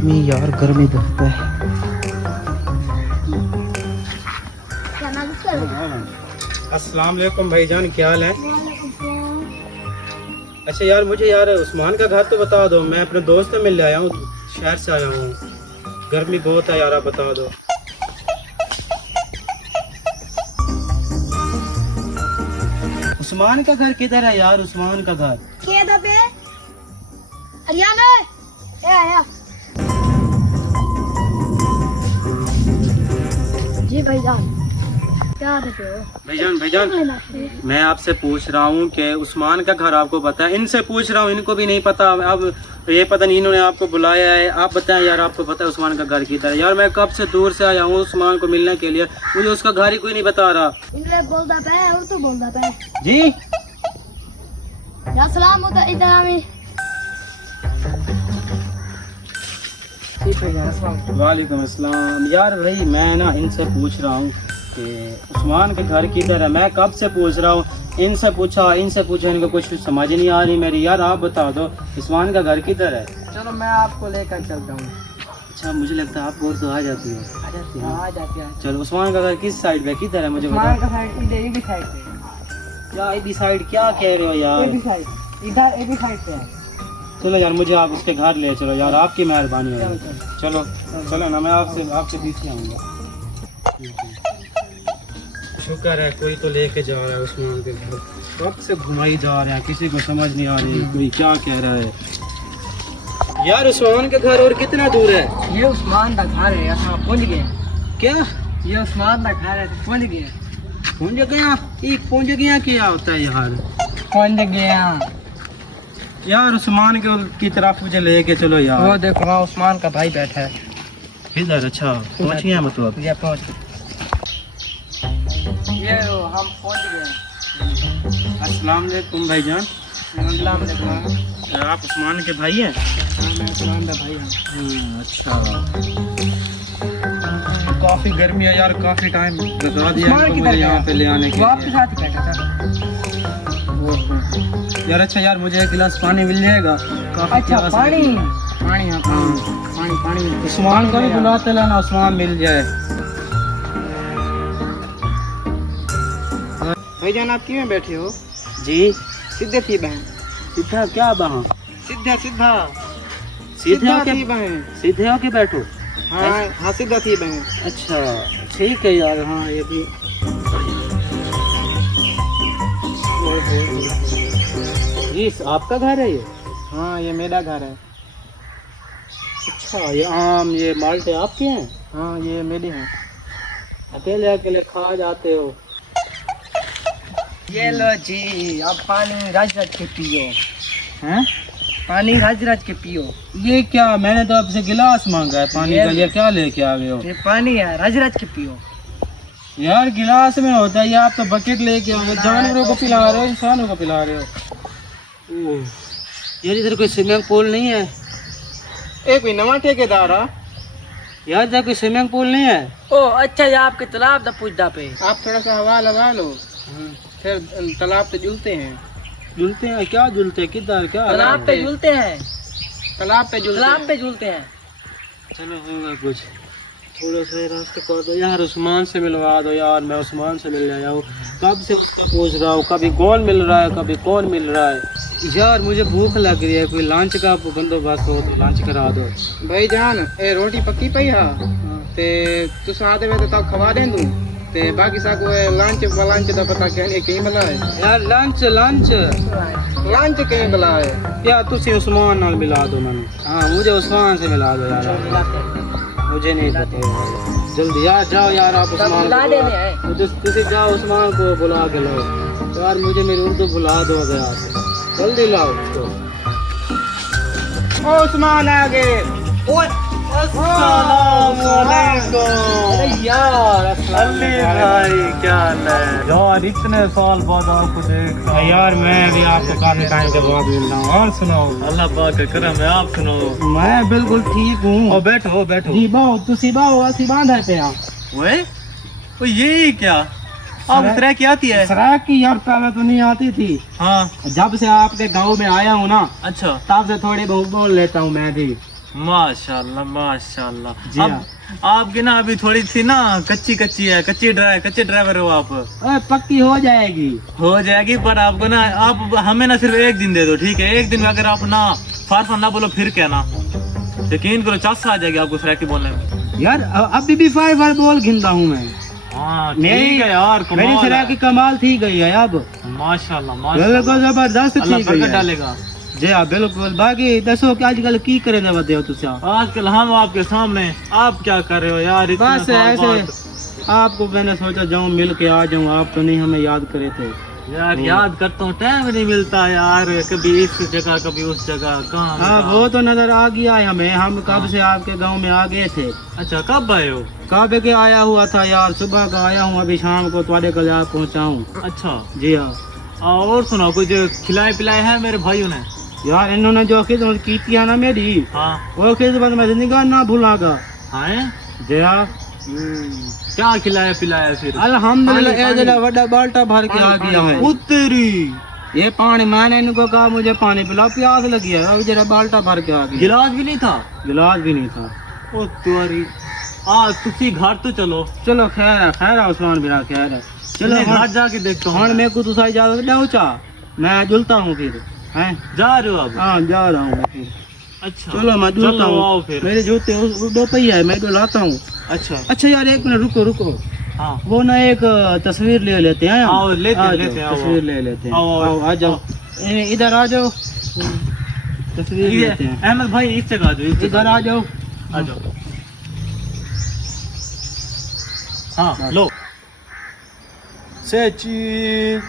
गर्मी यार, गर्मी धूप है। अस्सलाम वालेकुम भाईजान, क्या हाल है? अच्छा यार, मुझे यार उस्मान का घर तो बता दो, मैं अपने दोस्त से मिलने आया हूँ, शहर से आया हूँ, गर्मी बहुत है यार, आप बता दो। उस्मान का घर किधर है यार? उस्मान का घर खेत पे हरियाणा है। आया जी भाईजान, क्या देते हो? भाईजान मैं आपसे पूछ रहा हूँ कि उस्मान का घर आपको पता है? इनसे पूछ रहा हूँ, इनको भी नहीं पता। अब ये पता नहीं इन्होंने आपको बुलाया है, आप बताएं यार, आपको पता है उस्मान का घर किधर है? यार मैं कब से दूर से आया हूँ उस्मान को मिलने के लिए, मुझे उसका घर ही कोई नहीं बता रहा। इंग्लिश बोलता है और तो बोलता है जी या सलाम होता इधर हमें। वालेकुम अस्सलाम। यार भाई मैं ना इनसे पूछ रहा हूँ कि उस्मान के घर किधर है, मैं कब से पूछ रहा हूँ, इनसे पूछा इनको कुछ समझ नहीं आ रही मेरी। यार आप बता दो उस्मान का घर किधर है? चलो मैं आपको लेकर चलता हूँ। अच्छा, मुझे लगता है आप और तो आ जाती हो। आ जाती है। चलो, उस्मान का घर किस साइड पे, किधर है मुझे उस्मान बताओ। का साइड इधर, ये भी साइड पे। क्या ये भी साइड, क्या कह रहे हो यार? ये भी साइड इधर, ये भी साइड पे है। चलो यार, मुझे आप उसके घर ले चलो यार, आपकी मेहरबानी होगी। चलो चलो ना, मैं आपसे पीछे आऊँगा। शुक्र है कोई तो लेके जा रहा है उस्मान के घर, कब से घुमाई जा रहे हैं, किसी को समझ नहीं आ रही कोई क्या कह रहा है। यार उस्मान के घर और कितना दूर है? ये उस्मान का घर है, यहाँ पहुँच गए। क्या ये उस्मान का घर है, पहुँच गए। पहुंच गया? एक पहुंच गया क्या होता है यार? पहुँच गया यार उस्मान की तरफ मुझे लेके चलो वो यार। देखो वहाँ उस्मान का भाई बैठा है। इधर? अच्छा पहुंच गया मतलब। ये पहुँच गए, ये लो, हम पहुँच गए। अस्सलाम वालेकुम भाईजान। अस्सलाम वालेकुम। आप उस्मान के भाई हैं? हाँ, मैं उस्मान का भाई हूँ। अच्छा, काफी गर्मी है यार, काफी टाइम लगा दिया उस्मान इनको किधर मुझे गया? यहाँ पे ले आने के वो आपके लिए। साथ ही बैठा था। ओहो। यार अच्छा यार, मुझे एक गिलास पानी मिल जाएगा? काफी अच्छा प्यास पानी लगी है। पानी, हाँ पानी पानी। उस्मान को भी बुलाते लाना, उस्मान मिल जाए। भाईजान आप क्यों बैठे हो? जी सीधे थी बहन, सीधा क्या बहा? सीधा सीधा सीधे होके बहन। सीधे होके बैठो। हाँ हाँ, सीधा थी बहन। अच्छा ठीक है यार, हाँ ये भी। जी आपका घर है ये? हाँ ये मेरा घर है। अच्छा, ये आम ये माल्टे आपके हैं? हाँ ये मेरे हैं। अकेले अकेले खा जाते हो? ये लो जी, अब पानी रज रज के पियो। हैं? पानी रज रज के पियो। ये क्या, मैंने तो आपसे गिलास मांगा है पानी का, ये क्या लेके आ गए हो? ये पानी है, रज रज के पियो। यार गिलास में होता है, ये आप तो बकेट लेके आओ, जानवरों को पिला रहे हो, इंसानों को पिला रहे हो। ओह, यार इधर कोई स्विमिंग पूल नहीं है? एक कोई नवा ठेकेदार है? यार इधर कोई स्विमिंग पूल नहीं है? ओ अच्छा, ये आपके तालाब दा पूछदा पे। आप थोड़ा सा हवा लगा लो, फिर तालाब पे झूलते हैं। झूलते हैं? क्या झूलते हैं, किधर, क्या? तालाब पे झूलते हैं, तालाब पे झूलते हैं। चलो होगा कुछ, थोड़ा सा रास्ते कर दो यार, उस्मान से मिलवा दो यार, मैं उस्मान से मिलने आया हूँ, कब से उसका पूछ रहा हूँ, कभी कौन मिल रहा है कभी कौन मिल रहा है। यार मुझे भूख लग रही है, कोई लंच का बंदोबस्त हो तो लंच करा दो। भाई जान ए रोटी पक्की पई हा ते तुस आते वे तो खवा दें तू ते बाकी साको लंच दा पता कहने कहीं मिला है यार? लंच लंच लंच कहीं मिला है यार, तुसी उस्मान नाल मिला दो मैंने। हाँ मुझे उस्मान से मिला दो यार, मुझे नहीं पता यार, जल्दी यार जाओ यार, आप उस्मान बुला को देने हैं। तुसी जाओ उस्मान को बुला के लाओ यार, मुझे मेरी उर्दू भुला दो यार, जल्दी लाओ उसको। ओ उस्मान आ गए। अरे यार अली भाई क्या हाल है यार, इतने साल बाद आपको देख रहा हूं। यार मैं भी आपको काफी टाइम के बाद मिल रहा हूँ। और सुनाओ? अल्लाह पाक का करम है, आप सुनाओ। मैं बिल्कुल ठीक हूँ। और बैठो बैठो। जी बाओ तुसी बाओ असी बांध है पे यहाँ। ओए ओ ये क्या, आप तरह की आती है? सराय की यार पहले तो नहीं आती थी, हाँ जब से आपके गांव में आया हूँ ना, अच्छा। तब से थोड़ी बहुत बोल लेता हूँ मैं भी। माशाल्लाह माशाल्लाह। जी अब हाँ। आपकी ना अभी थोड़ी सी ना कच्ची कच्ची है, कच्चे ड्राइवर हो आप। ओए पक्की हो जाएगी। हो जाएगी, पर आपको ना, आप हमें ना सिर्फ एक दिन दे दो, ठीक है? एक दिन में अगर आप ना फारफा ना बोलो फिर क्या ना, यकीन करो चास आ जाएगी आपको सराकी बोलने में। यार अभी भी 5 बार बोल गिनता हूँ मैं। हाँ मेरी ठीक है यार, मेरी कमाल सराह है। की कमाल थी गई है अब। माशाल्लाह बिल्कुल माशाल्लाह, जबरदस्त अल्लाह थी गई बरकत है। डालेगा। जी हाँ बिल्कुल। बाकी दसो कि आजकल की करे दे हो तुझे? आजकल हम आपके सामने, आप क्या कर रहे हो यार? इतना बस साल बाद। ऐसे आपको मैंने सोचा जाऊँ मिल के आ जाऊँ, आप तो नहीं हमें याद करे थे। यार याद करता हूँ, टाइम नहीं मिलता यार, कभी इस जगह कभी उस जगह, कहाँ हाँ वो तो नजर आ गया है हमें। हम कब से आपके गांव में आ गए थे। अच्छा कब आए हो? कब के आया हुआ था यार, सुबह का आया हूँ, अभी शाम को तुम्हारे कल आप पहुँचाऊँ। अच्छा जी हाँ। और सुनो, कुछ खिलाए पिलाए हैं मेरे भाइयों ने? यार इन्होंने जो खिदमत की थी ना मेरी, हाँ वो खिदमत मैं जिंदगी ना भूलागा। हाँ। जी हाँ। क्या खिलाया पिलाया फिर? अल्हम्दुलिल्लाह ये जरा बड़ा बाल्टा भर के आ गया है। उत्तरी ये पानी, मैंने इनको कहा मुझे पानी पिलाओ, प्यास लगी है, अभी जरा बाल्टा भर के आ गया। गिलास भी नहीं था? गिलास भी नहीं था। ओ तुअरी, तुसी घर तो चलो। चलो खैर है उस्मान बिना खैर है। चलो चलो घर जाके देखता हाँ हूँ। मेरे को तुसा इजाजत दो चा, मैं जुलता हूँ फिर हैं। जा रहे हो अब? हाँ जा रहा हूँ मैं फिर। अच्छा चलो मैं जुलता चलो आओ हूँ, फिर। मेरे जूते दो पहिया है, मैं लाता हूँ। अच्छा अच्छा यार एक मिनट रुको रुको, हाँ वो ना एक तस्वीर ले लेते हैं हम। आओ, लेते हैं, आ जाओ, लेते हैं, आओ, तस्वीर आओ। ले लेते हैं। आओ, आओ, आओ आ जाओ, इधर आ जाओ, तस्वीर ये लेते हैं। अहमद भाई इस जगह आ जाओ, इस जगह इधर आ जाओ। आ जाओ। हाँ लो। सचिन